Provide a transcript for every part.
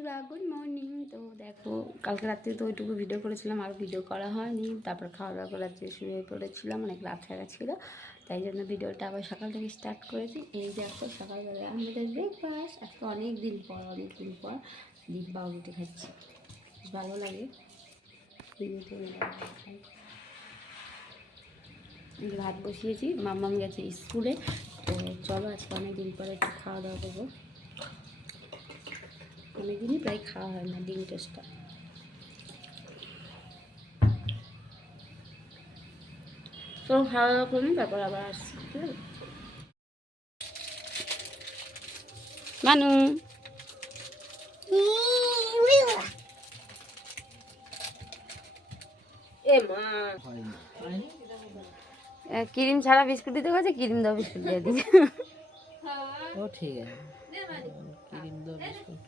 বন্ধুরা good morning তো দেখো, কালকে রাত্রে তো ওইটুকু ভিডিও করেছিলাম, আর ভিডিও করা হয়নি। তারপর খাওয়া দাওয়া করে রাত্রে শুয়ে পড়েছিলাম, অনেক রাত হয়ে গেছিল। তাই জন্য ভিডিওটা আবার সকাল থেকে স্টার্ট করেছি। এই দেখো সকালবেলা আমাদের ব্রেকফাস্ট আজকে অনেক দিন পর, অনেক দিন পর ডিম পাউরুটি খাচ্ছি। ভালো লাগে। ভাত বসিয়েছি, মাম্মাম গেছে স্কুলে। তো চলো আজকে অনেক দিন পরে একটু খাওয়া দাওয়া করব। অনেকদিনই প্রায় খাওয়া হয় না ডিম টেস্টটা তো ভালো করুন তারপর আবার আসছি মানু। এ ক্রিম ছাড়া বিস্কুট দিতে গেছে ক্রিম দাও বিস্কুট দিয়ে দিবে ও ঠিক আছে। ক্রিম দো বিস্কুট।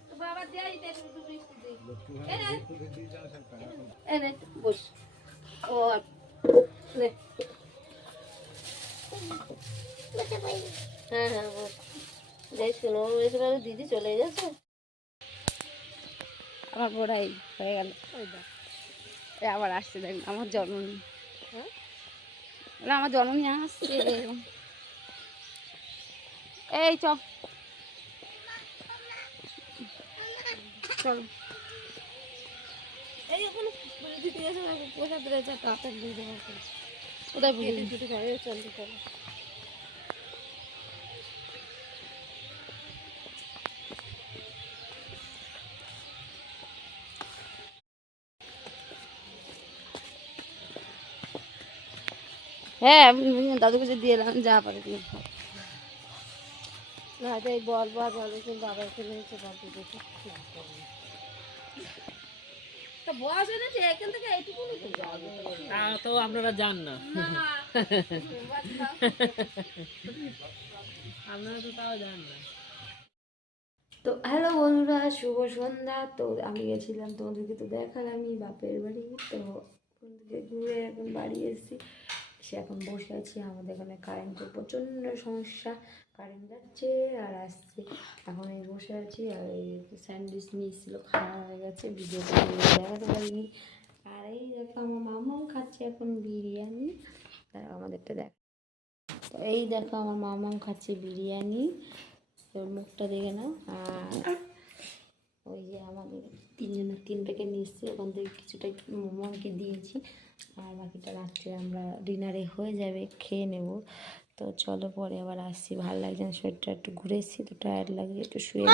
হ্যাঁ হ্যাঁ বস। দেখ শুনো দিদি চলে গেছে? আমার বড়াই হয়ে গেল। আবার আসছে দেখ আমার জন্মদিন। হ্যাঁ? আমার জন্মদিন আসছে। এই চ। চলো। এই ওখানে দিতে গেছে কোথায় রয়েছে তাড়াতাড়ি দিয়ে দেওয়া কোথায় বুঝে ছুটি খাবে চলতে চলো হ্যাঁ আমি দাদু কাছে দিয়ে এলাম যা পারে দিয়ে। না তা এখান আপনারা যান না। আপনারা তো তাও যান না। তো হ্যালো বন্ধুরা শুভ সন্ধ্যা। তো আমি গেছিলাম তোমাদেরকে তো দেখালামই বাপের বাড়ি। তো ওখান থেকে ঘুরে এখন বাড়ি এসেছি। সে এখন বসে আছি, আমাদের এখানে কারেন্টের প্রচণ্ড সমস্যা কারেন্ট যাচ্ছে আর আসছে। এখন এই বসে আছি আর এই স্যান্ডউইচ নিয়ে এসেছিল খাওয়া হয়ে গেছে ভিডিওটা দেখাতে পারিনি। আর এই দেখো, আমার মামাও খাচ্ছে এখন বিরিয়ানি। আর আমাদেরটা দেখ, তো এই দেখো, আমার মামাও খাচ্ছে বিরিয়ানি। তোর মুখটা দেখে নাও। আর ওই যে আমাদের তিনজনের তিন প্যাকেট নিয়ে এসেছি, ওখান থেকে কিছুটা মোমোকে দিয়েছি। আর বাকিটা রাত্রে আমরা ডিনারে হয়ে যাবে, খেয়ে নেব। তো চলো পরে আবার আসছি। ভালো লাগছে না, শরীরটা একটু ঘুরেছি, তো টায়ার্ড লাগছে, একটু শুয়ে।